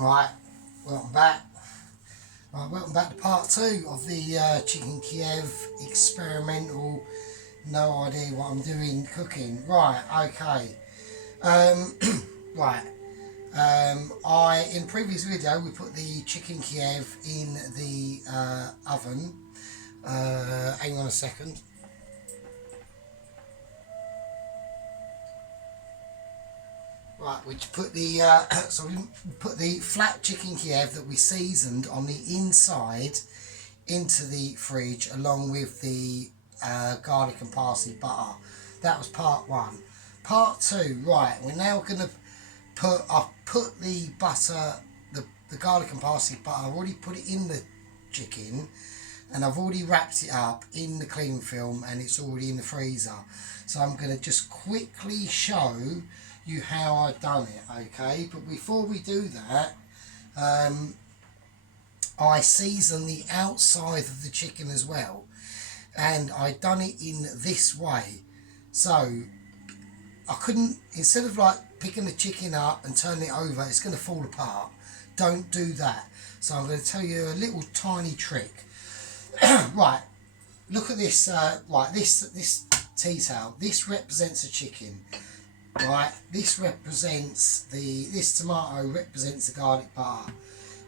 Right, welcome back. Right, welcome back to part 2 of the chicken Kiev experimental, no idea what I'm doing, cooking. Right, okay. Right, in previous video we put the chicken Kiev in the oven. Hang on a second. Right, we put the so we put the flat chicken Kiev that we seasoned on the inside into the fridge along with the garlic and parsley butter. That was part 1. Part 2, right, we're now going to I've put the butter, the garlic and parsley butter, I've already put it in the chicken and I've already wrapped it up in the cling film and it's already in the freezer. So I'm going to just quickly show you how I've done it, okay? But before we do that, I season the outside of the chicken as well, and I done it in this way. So I couldn't, instead of like picking the chicken up and turning it over, it's going to fall apart. Don't do that. So I'm going to tell you a little tiny trick. Right, look at this. Right, this tea towel. This represents a chicken. Right, this represents this tomato represents the garlic butter.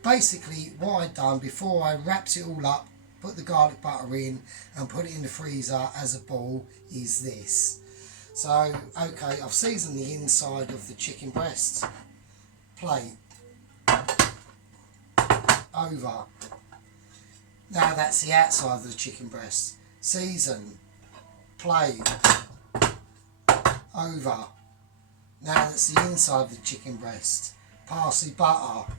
Basically, what I'd done before I wrapped it all up, put the garlic butter in and put it in the freezer as a ball is this. So, okay, I've seasoned the inside of the chicken breast. Plate. Over. Now that's the outside of the chicken breast. Season. Plate. Over. Now that's the inside of the chicken breast. Parsley butter.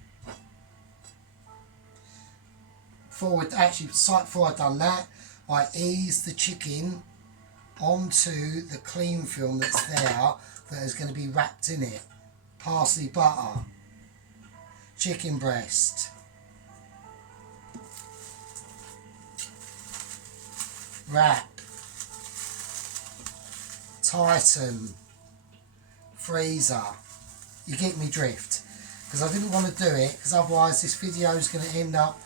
Before I'd done that, I eased the chicken onto the clean film that's there that is going to be wrapped in it. Parsley butter. Chicken breast. Wrap. Tighten. Freezer. You get me drift, because I didn't want to do it because otherwise this video is going to end up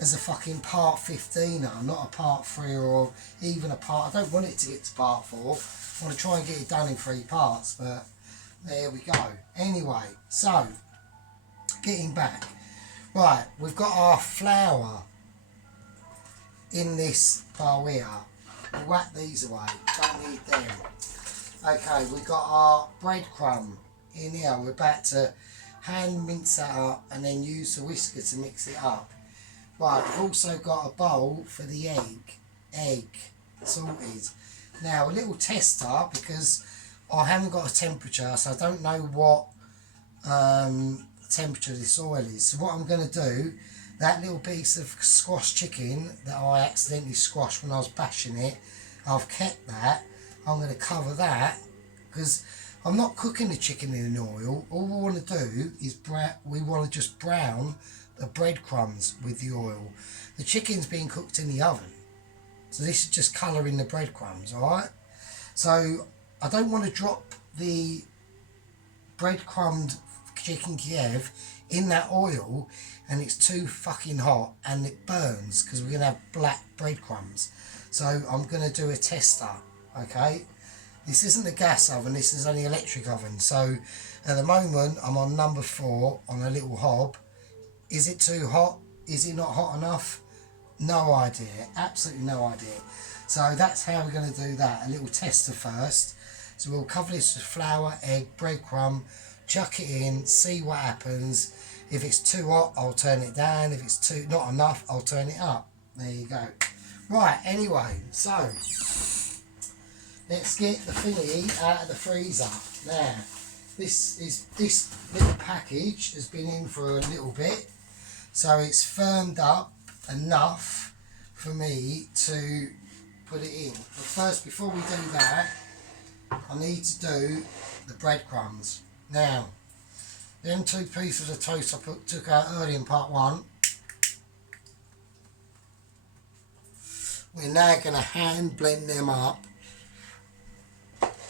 as a fucking part 15er, not a part 3 or even a part. I don't want it to get to part 4. I want to try and get it done in 3 parts, but there we go. Anyway, so getting back, right, we've got our flour in this bowl here. We'll whack these away, don't need them. Okay, we've got our breadcrumb in here. We're about to hand mince that up and then use the whisker to mix it up. Right, I've also got a bowl for the egg salted. Now a little tester, because I haven't got a temperature, so I don't know what temperature this oil is. So what I'm going to do, that little piece of squashed chicken that I accidentally squashed when I was bashing it, I've kept that. I'm going to cover that because I'm not cooking the chicken in oil. All we want to do is we want to just brown the breadcrumbs with the oil. The chicken's being cooked in the oven, so this is just colouring the breadcrumbs, alright? So I don't want to drop the breadcrumbed chicken Kiev in that oil and it's too fucking hot and it burns because we're going to have black breadcrumbs. So I'm going to do a tester, okay? This isn't a gas oven, this is only electric oven. So at the moment I'm on number 4 on a little hob. Is it too hot? Is it not hot enough? No idea, absolutely no idea. So that's how we're going to do that, a little tester first. So we'll cover this with flour, egg, breadcrumb, chuck it in, see what happens. If it's too hot, I'll turn it down. If it's not enough, I'll turn it up. There you go. Right, anyway, so let's get the thingy out of the freezer. Now, this little package has been in for a little bit, so it's firmed up enough for me to put it in. But first, before we do that, I need to do the breadcrumbs. Now, them 2 pieces of toast I took out early in part 1, we're now going to hand blend them up.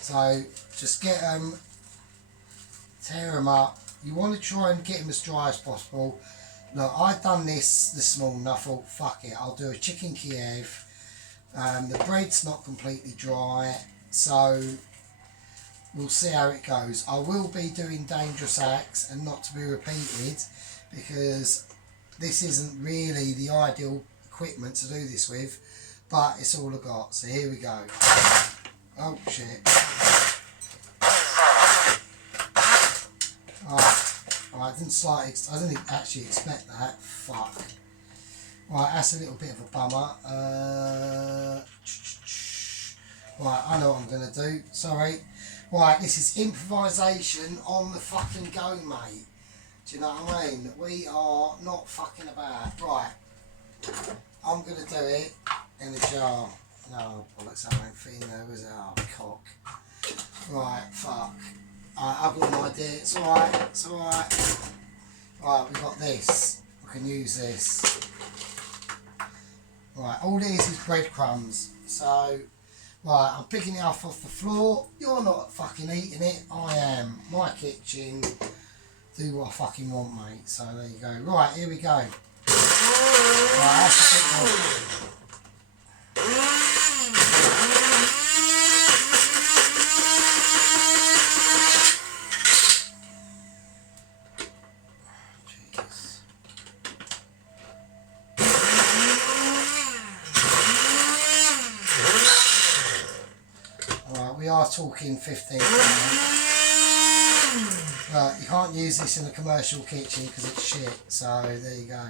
So just get them, tear them up You want to try and get them as dry as possible. Look, I've done this morning. I thought, fuck it, I'll do a chicken Kiev. The bread's not completely dry, so we'll see how it goes. I will be doing dangerous acts and not to be repeated, because this isn't really the ideal equipment to do this with, but it's all I got. So here we go. Oh shit. Alright, I didn't actually expect that. Fuck. Right, that's a little bit of a bummer. Right, I know what I'm going to do. Sorry. Right, this is improvisation on the fucking go, mate. Do you know what I mean? We are not fucking about. Right. I'm going to do it in a jar. No, bollocks, I won't fit in there, is it? Oh, cock. Right, fuck. I've got an idea. It's alright. It's alright. Right, we've got this. We can use this. Right, all it is breadcrumbs. So, right, I'm picking it off the floor. You're not fucking eating it. I am. My kitchen. Do what I fucking want, mate. So there you go. Right, here we go. Right, that's a bit more. We are talking £15, but you can't use this in a commercial kitchen because it's shit, so there you go.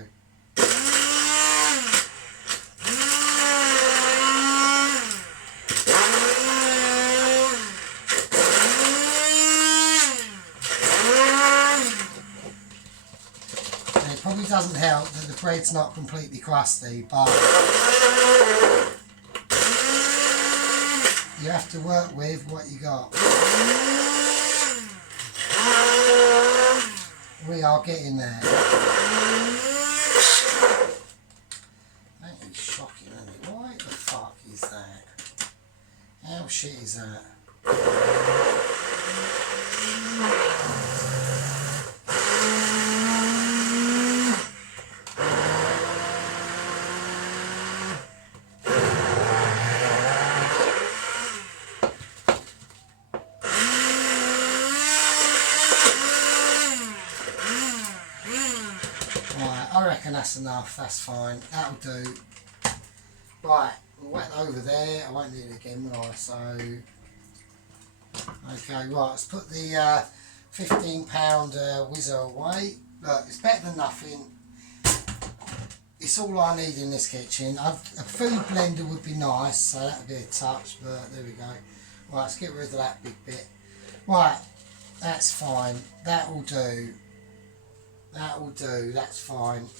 And it probably doesn't help that the bread's not completely crusty, but you have to work with what you got. We are getting there. That is shocking, isn't it? Why the fuck is that? How shit is that? I reckon that's enough, that's fine, that'll do. Right, we'll wet over there, I won't need it again, will I? So, okay, right, let's put the £15 whizzer away. Look, it's better than nothing. It's all I need in this kitchen. A food blender would be nice, so that would be a touch, but there we go. Right, let's get rid of that big bit. Right, that's fine, that will do. That will do, that's fine.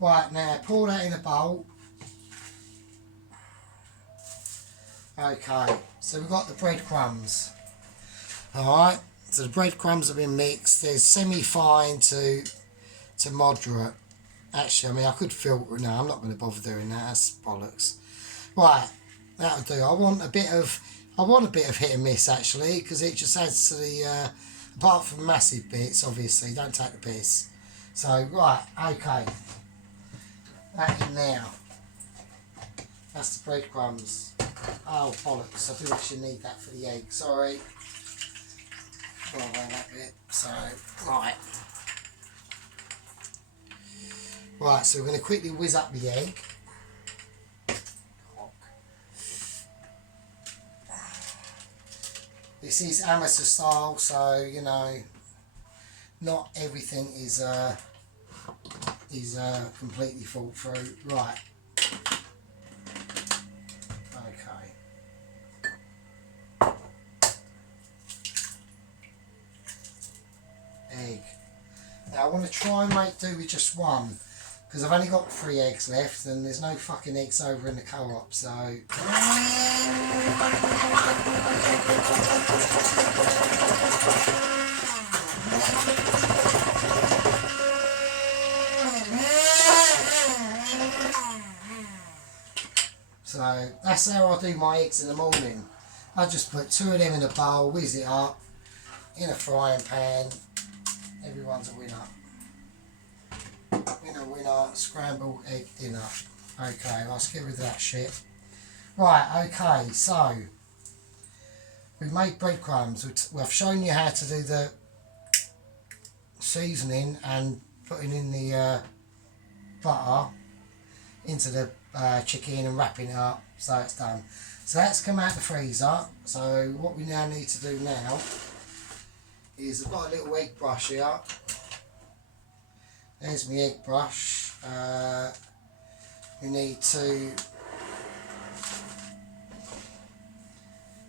Right, now pour that in a bowl. Okay, so we've got the breadcrumbs. Alright, so the breadcrumbs have been mixed. There's semi-fine to moderate. Actually, I mean, I could filter it now. I'm not going to bother doing that. That's bollocks. Right, that'll do. I want a bit of hit and miss, actually, because it just adds to the... apart from massive bits, obviously, don't take the piss. So, right, okay. That in now. That's the breadcrumbs. Oh, bollocks, I do actually need that for the egg, sorry. Forgot about that bit. So, right. Right, so we're going to quickly whiz up the egg. This is amateur style, so you know, not everything is completely thought through. Right. Okay. Egg. Now I want to try and make do with just one, because I've only got 3 eggs left, and there's no fucking eggs over in the co-op, so... So, that's how I do my eggs in the morning. I just put 2 of them in a bowl, whiz it up, in a frying pan, Everyone's a winner. Winner, winner, scrambled egg dinner. Okay, let's get rid of that shit. Right, okay, so we've made breadcrumbs. We've shown you how to do the seasoning and putting in the butter into the chicken and wrapping it up so it's done. So that's come out the freezer. So what we now need to do now is I've got a little egg brush here. There's my egg brush. We need to...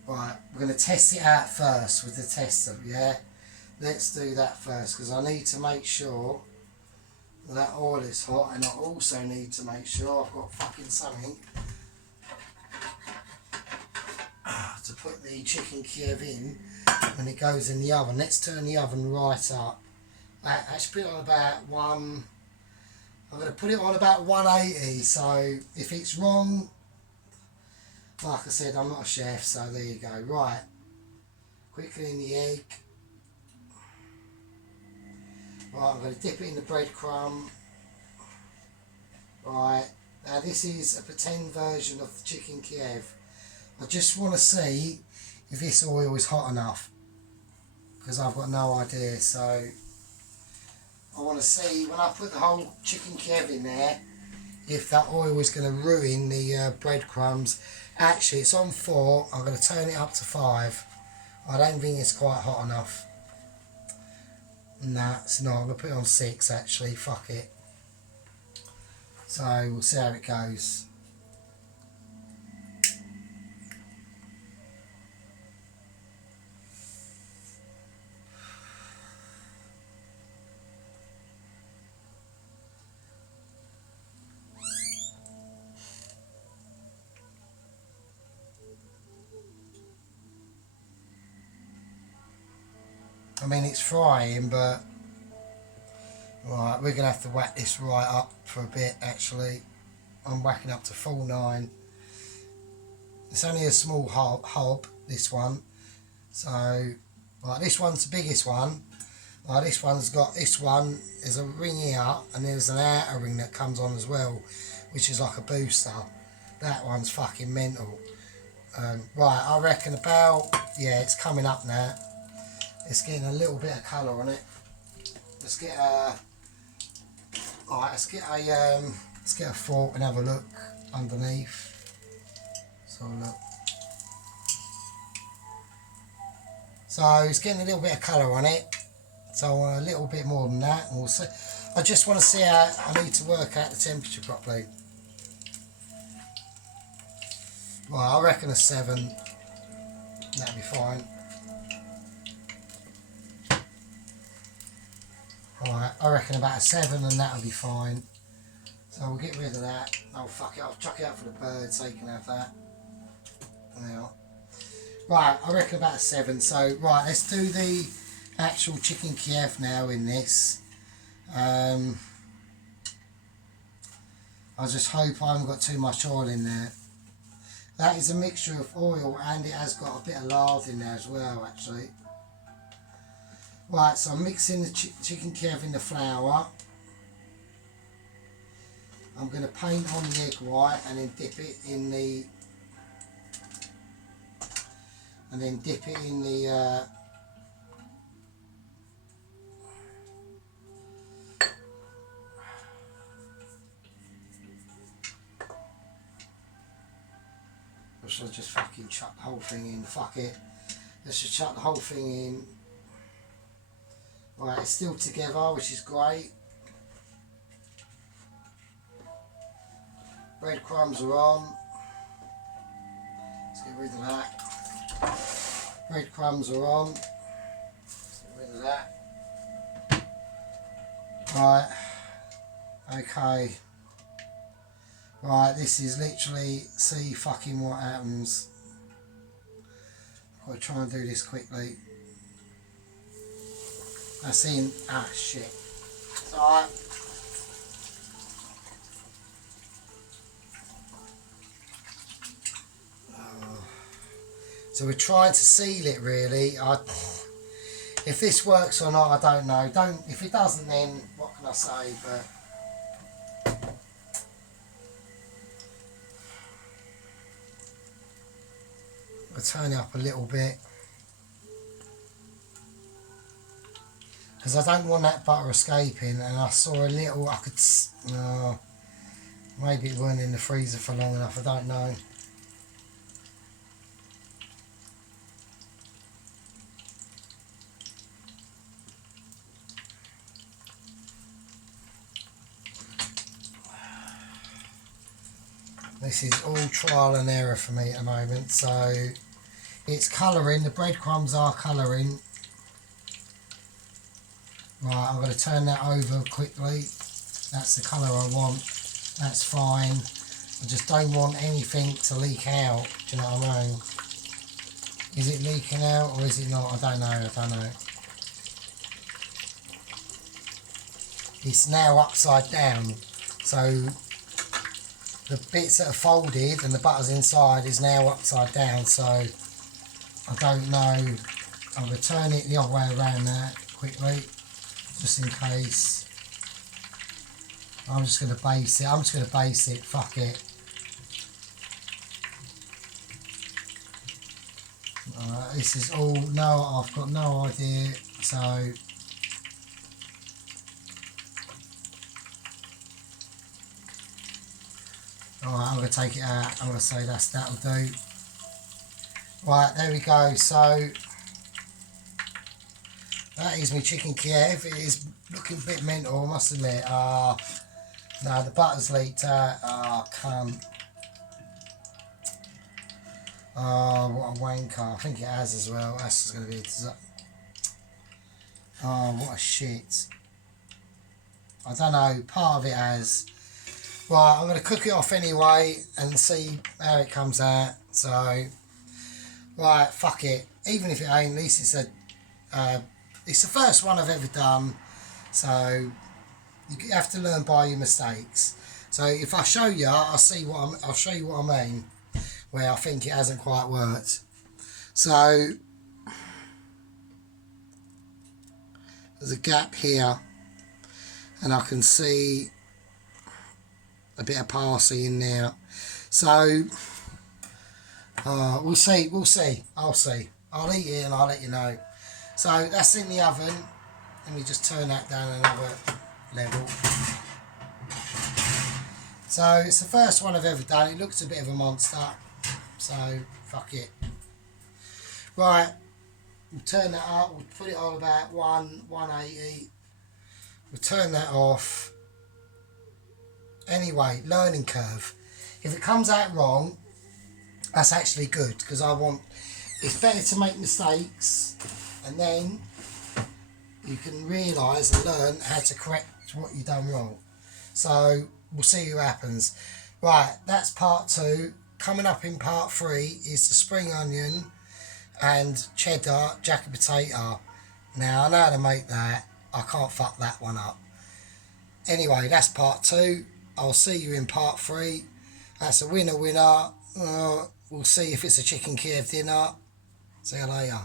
Right, we're going to test it out first with the tester, yeah? Let's do that first because I need to make sure that oil is hot, and I also need to make sure I've got fucking something to put the chicken Kiev in when it goes in the oven. Let's turn the oven right up. I should put it on about I'm going to put it on about 180, so if it's wrong, like I said, I'm not a chef, so there you go. Right, quickly in the egg. Right, I'm going to dip it in the breadcrumb. Right, now this is a pretend version of the chicken Kiev. I just want to see if this oil is hot enough, because I've got no idea. So I want to see when I put the whole chicken Kiev in there if that oil is going to ruin the breadcrumbs. Actually, it's on 4. I'm going to turn it up to 5. I don't think it's quite hot enough. Nah, it's not. I'm going to put it on 6 actually. Fuck it. So we'll see how it goes. I mean, it's frying, but right, we're gonna have to whack this right up for a bit. Actually, I'm whacking up to full 9. It's only a small hob, this one. So, like, this one's the biggest one. Like, this one's got, this one is a ring here, and there's an outer ring that comes on as well, which is like a booster. That one's fucking mental. Right, I reckon about, yeah, it's coming up now. It's getting a little bit of colour on it. Let's get a, alright, let's get a fork and have a look underneath. So look. So it's getting a little bit of colour on it. So a little bit more than that, and we'll see. I just want to see how I need to work out the temperature properly. Right, I reckon a 7. That'll be fine. Alright, I reckon about a 7 and that'll be fine. So we'll get rid of that. Oh fuck it, I'll chuck it out for the birds so you can have that. Now. Right, I reckon about a 7. So, right, let's do the actual chicken Kiev now in this. I just hope I haven't got too much oil in there. That is a mixture of oil and it has got a bit of lard in there as well, actually. Right, so I'm mixing the chicken Kiev in the flour. I'm going to paint on the egg white and then dip it in the... Or should I just fucking chuck the whole thing in? Fuck it. Let's just chuck the whole thing in. Right, it's still together, which is great. Breadcrumbs are on. Let's get rid of that. Breadcrumbs are on. Let's get rid of that. Right. Okay. Right, this is literally, see fucking what happens. I've got to try and do this quickly. I seen, shit. It's alright. So we're trying to seal it really. If this works or not, I don't know. If it doesn't, then what can I say? But I'll turn it up a little bit because I don't want that butter escaping. And I saw a little. I could. No, maybe it weren't in the freezer for long enough. I don't know. This is all trial and error for me at the moment, so it's colouring, the breadcrumbs are colouring. Right, I'm going to turn that over quickly. That's the colour I want, that's fine. I just don't want anything to leak out, do you know what I mean? Is it leaking out or is it not? I don't know. It's now upside down, so the bits that are folded and the butter's inside is now upside down, so I don't know. I'll going to turn it the other way around that quickly, just in case. I'm just going to base it, fuck it. This is all, no, I've got no idea, so alright, I'm going to take it out. I'm going to say that'll do. Right, there we go. So that is my chicken Kiev. It is looking a bit mental, I must admit. No, the butter's leaked out. Cunt. What a wanker. I think it has as well. That's just going to be what a shit. I don't know. Part of it has. Right, I'm going to cook it off anyway and see how it comes out. So, right, fuck it. Even if it ain't, at least it's the first one I've ever done. So, you have to learn by your mistakes. So, if I show you, I'll show you what I mean, where I think it hasn't quite worked. So, there's a gap here, and I can see a bit of parsley in there, so we'll see. I'll eat it and I'll let you know. So that's in the oven. Let me just turn that down another level. So it's the first one I've ever done. It looks a bit of a monster, so fuck it. Right, we'll turn that up. We'll put it on about 180. We'll turn that off. Anyway, learning curve. If it comes out wrong, that's actually good, because it's better to make mistakes and then you can realise and learn how to correct what you've done wrong. So we'll see what happens. Right, that's part 2. Coming up in part 3 is the spring onion and cheddar jacket potato. Now I know how to make that. I can't fuck that one up. Anyway, that's part 2. I'll see you in part 3. That's a winner. We'll see if it's a chicken Kiev dinner. See you later.